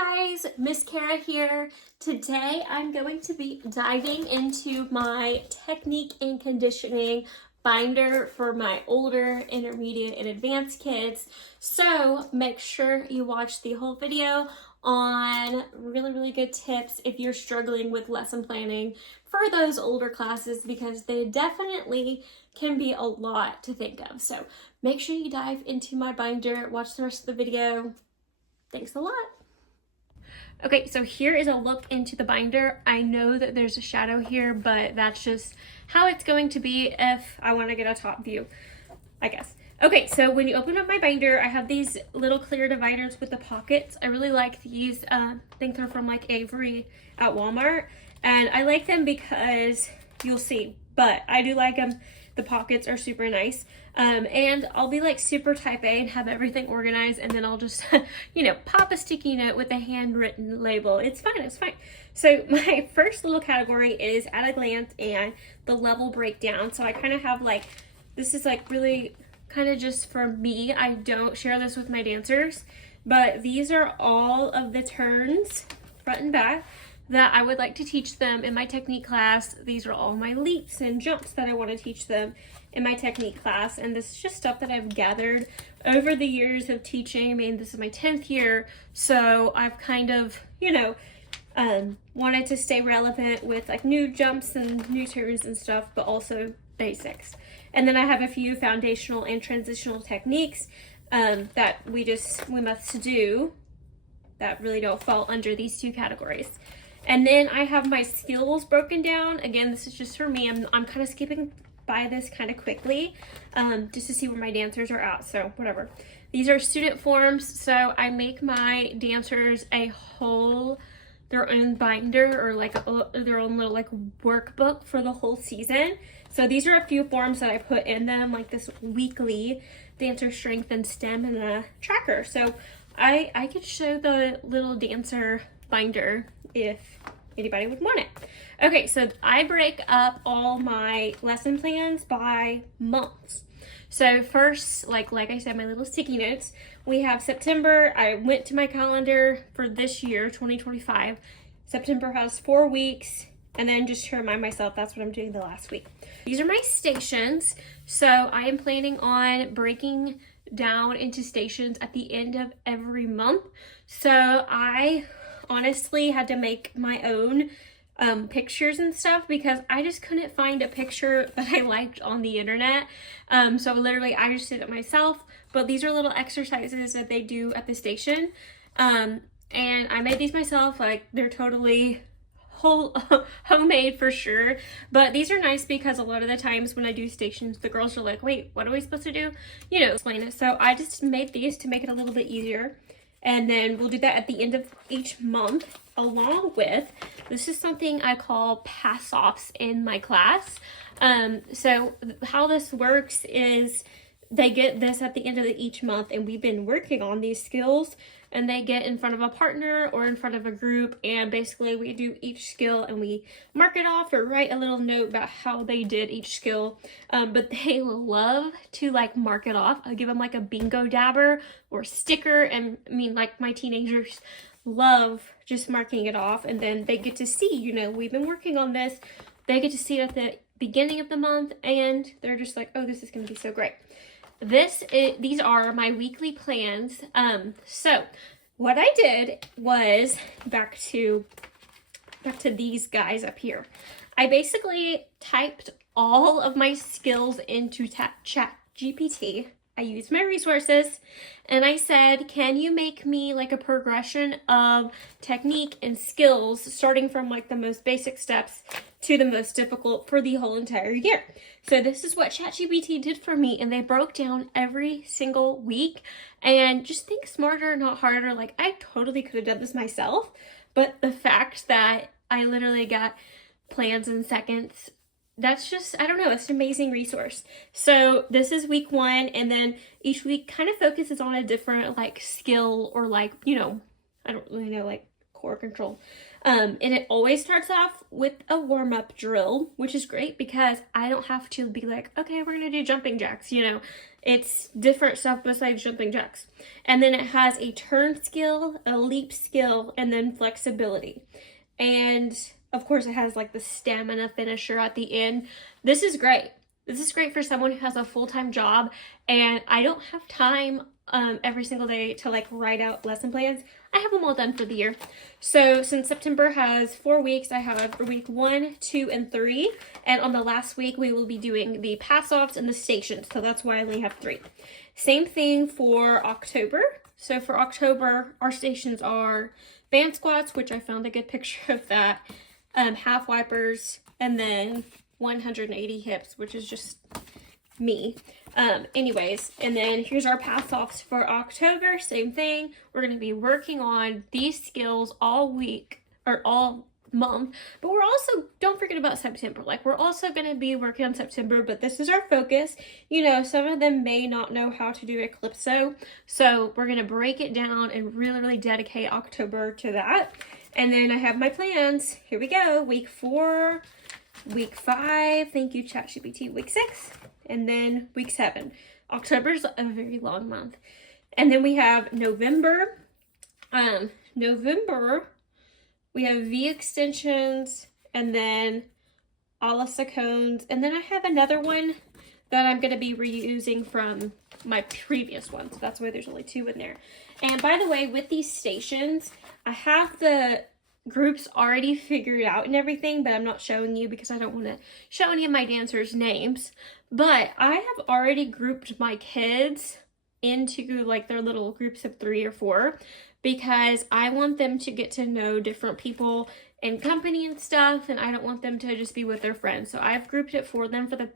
guys, Miss Kara here. Today I'm going to be diving into my technique and conditioning binder for my older, intermediate, and advanced kids. So make sure you watch the whole video on really good tips if you're struggling with lesson planning for those older classes, because they definitely can be a lot to think of. So make sure you dive into my binder, watch the rest of the video. Thanks a lot. Okay, so here is a look into the binder. I know that there's a shadow here, but that's just how it's going to be if I want to get a top view, I guess. Okay, so when you open up my binder, I have these little clear dividers with the pockets. I really like these. I think they're from like Avery at Walmart. And I like them because you'll see, but I do like them. The pockets are super nice. And I'll be like super type A and have everything organized, and then I'll just, pop a sticky note with a handwritten label. It's fine, it's fine. So my first little category is at a glance and the level breakdown. So I kind of have like, this is like really kind of just for me. I don't share this with my dancers, but these are all of the turns, front and back, that I would like to teach them in my technique class. These are all my leaps and jumps that I want to teach them in my technique class. And this is just stuff that I've gathered over the years of teaching. I mean, this is my 10th year, so I've kind of, wanted to stay relevant with like new jumps and new turns and stuff, but also basics. And then I have a few foundational and transitional techniques that we must do that really don't fall under these two categories. And then I have my skills broken down. Again, this is just for me. I'm kind of skipping by this kind of quickly just to see where my dancers are at, so whatever. These are student forms, so I make my dancers their own binder, or like their own little like workbook for the whole season. So these are a few forms that I put in them, like this weekly dancer strength and stem and a tracker. So I could show the little dancer binder if anybody would want it. Okay, so I break up all my lesson plans by months. So first, like I said, my little sticky notes, we have September. I went to my calendar for this year, 2025. September has 4 weeks, and then just to remind myself, that's what I'm doing the last week. These are my stations. So I am planning on breaking down into stations at the end of every month. So I honestly had to make my own pictures and stuff because I just couldn't find a picture that I liked on the internet. So literally I just did it myself, but these are little exercises that they do at the station. And I made these myself. Like, they're totally homemade for sure, but these are nice because a lot of the times when I do stations, the girls are like, wait, what are we supposed to do? Explain it. So I just made these to make it a little bit easier. And then we'll do that at the end of each month, along with, this is something I call pass-offs in my class. So how this works is they get this at the end of each month, and we've been working on these skills, and they get in front of a partner or in front of a group, and basically we do each skill and we mark it off or write a little note about how they did each skill. But they love to like mark it off. I give them like a bingo dabber or sticker, and I mean, like, my teenagers love just marking it off, and then they get to see, we've been working on this. They get to see it at the beginning of the month, and they're just like, oh, this is going to be so great. These are my weekly plans. So what I did was back to these guys up here. I basically typed all of my skills into ChatGPT. I used my resources, and I said, can you make me like a progression of technique and skills starting from like the most basic steps to the most difficult for the whole entire year? So this is what ChatGPT did for me, and they broke down every single week. And just think smarter, not harder. Like, I totally could have done this myself, but the fact that I literally got plans in seconds, that's just, I don't know, it's an amazing resource. So this is week 1, and then each week kind of focuses on a different like skill, or like, I don't really know, like core control. And it always starts off with a warm-up drill, which is great because I don't have to be like, okay, we're gonna do jumping jacks. It's different stuff besides jumping jacks. And then it has a turn skill, a leap skill, and then flexibility. And of course it has like the stamina finisher at the end. This is great. This is great for someone who has a full-time job and I don't have time every single day to like write out lesson plans. I have them all done for the year. So since September has 4 weeks, I have week 1, 2, and 3. And on the last week, we will be doing the pass-offs and the stations. So that's why I only have 3. Same thing for October. So for October, our stations are band squats, which I found a good picture of that, half wipers, and then 180 hips, which is just me. Anyways, and then here's our pass-offs for October. Same thing. We're going to be working on these skills all week or all month, but we're also, don't forget about September. Like, we're also going to be working on September, but this is our focus. You know, some of them may not know how to do Eclipso, so we're going to break it down and really dedicate October to that. And then I have my plans. Here we go. Week 4, week 5, thank you ChatGPT, week 6, and then week 7. October's a very long month. And then we have November. November, we have V extensions, and then Alisacones, and then I have another one that I'm going to be reusing from my previous one, so that's why there's only 2 in there. And by the way, with these stations, I have the groups already figured out and everything, but I'm not showing you because I don't want to show any of my dancers' names. But I have already grouped my kids into like their little groups of 3 or 4 because I want them to get to know different people and company and stuff, and I don't want them to just be with their friends. So I've grouped it for them for the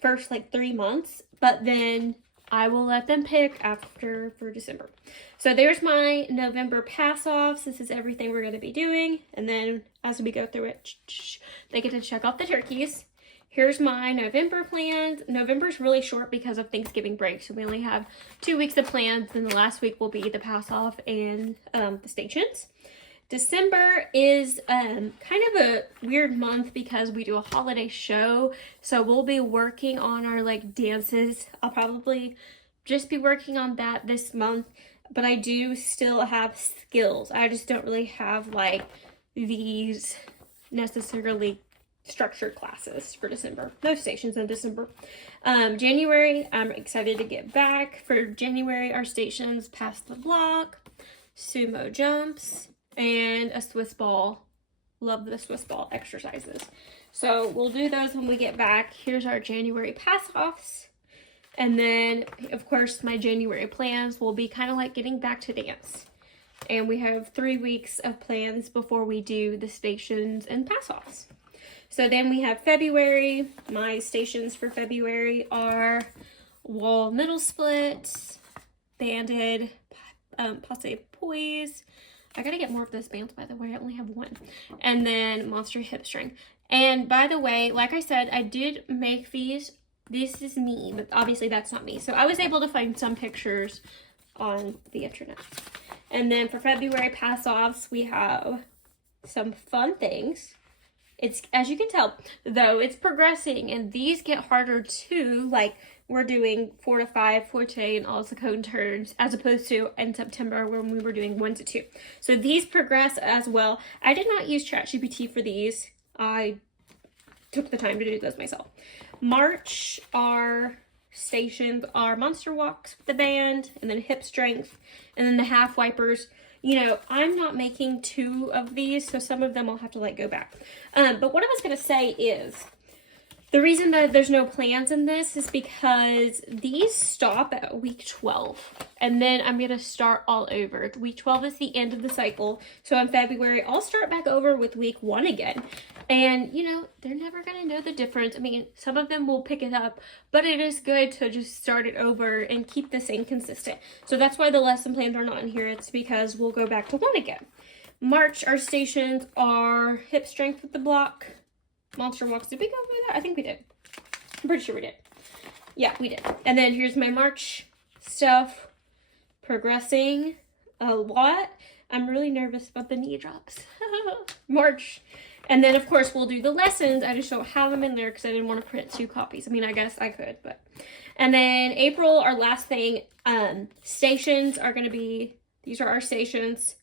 first 3 months, but then I will let them pick after for December. So there's my November pass-offs. This is everything we're going to be doing. And then as we go through it, they get to check off the turkeys. Here's my November plans. November's really short because of Thanksgiving break. So we only have 2 weeks of plans. Then the last week will be the pass-off and the stations. December is kind of a weird month because we do a holiday show, so we'll be working on our dances. I'll probably just be working on that this month, but I do still have skills. I just don't really have these necessarily structured classes for December. No stations in December. January, I'm excited to get back. For January, our stations: pass the block, sumo jumps, and a Swiss ball. Love the Swiss ball exercises. So we'll do those when we get back. Here's our January pass-offs. And then, of course, my January plans will be kind of like getting back to dance. And we have 3 weeks of plans before we do the stations and pass-offs. So then we have February. My stations for February are wall middle splits, banded, passe poise. I gotta get more of those bands, by the way. I only have 1. And then monster hip string. And by the way, like I said, I did make these. This is me, but obviously that's not me. So I was able to find some pictures on the internet. And then for February pass-offs, we have some fun things. It's, as you can tell, though, it's progressing, and these get harder too. We're doing 4 to 5 forte and Alisacone turns, as opposed to in September when we were doing 1 to 2. So these progress as well. I did not use ChatGPT for these. I took the time to do those myself. March, our stations are monster walks with the band, and then hip strength, and then the half wipers. You know, I'm not making 2 of these, so some of them I'll have to go back. But what I was going to say is, the reason that there's no plans in this is because these stop at week 12, and then I'm going to start all over. Week 12 is the end of the cycle, so in February, I'll start back over with week 1 again. And, you know, they're never going to know the difference. I mean, some of them will pick it up, but it is good to just start it over and keep the same consistent. So that's why the lesson plans are not in here. It's because we'll go back to 1 again. March, our stations are hip strength with the block, monster walks. Did we go over that? I think we did. I'm pretty sure we did. Yeah, we did. And then here's my March stuff. Progressing a lot. I'm really nervous about the knee drops. March. And then, of course, we'll do the lessons. I just don't have them in there because I didn't want to print 2 copies. I mean, I guess I could, but. And then April, our last thing, stations are going to be, these are our stations.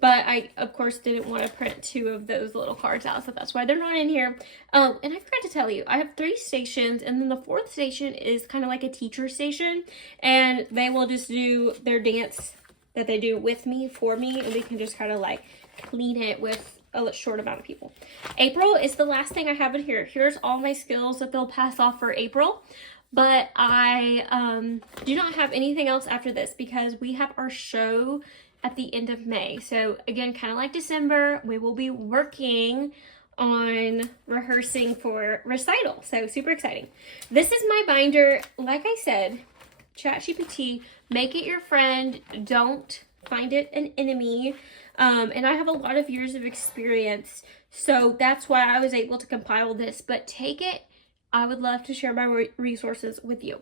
But I, of course, didn't want to print 2 of those little cards out, so that's why they're not in here. And I forgot to tell you, I have 3 stations, and then the 4th station is kind of like a teacher station. And they will just do their dance that they do with me, for me, and we can just kind of like clean it with a short amount of people. April is the last thing I have in here. Here's all my skills that they'll pass off for April. But I do not have anything else after this because we have our show at the end of May. So again, kind of like December, we will be working on rehearsing for recital. So super exciting. This is my binder. Like I said, ChatGPT, make it your friend. Don't find it an enemy. And I have a lot of years of experience, so that's why I was able to compile this. But take it. I would love to share my resources with you.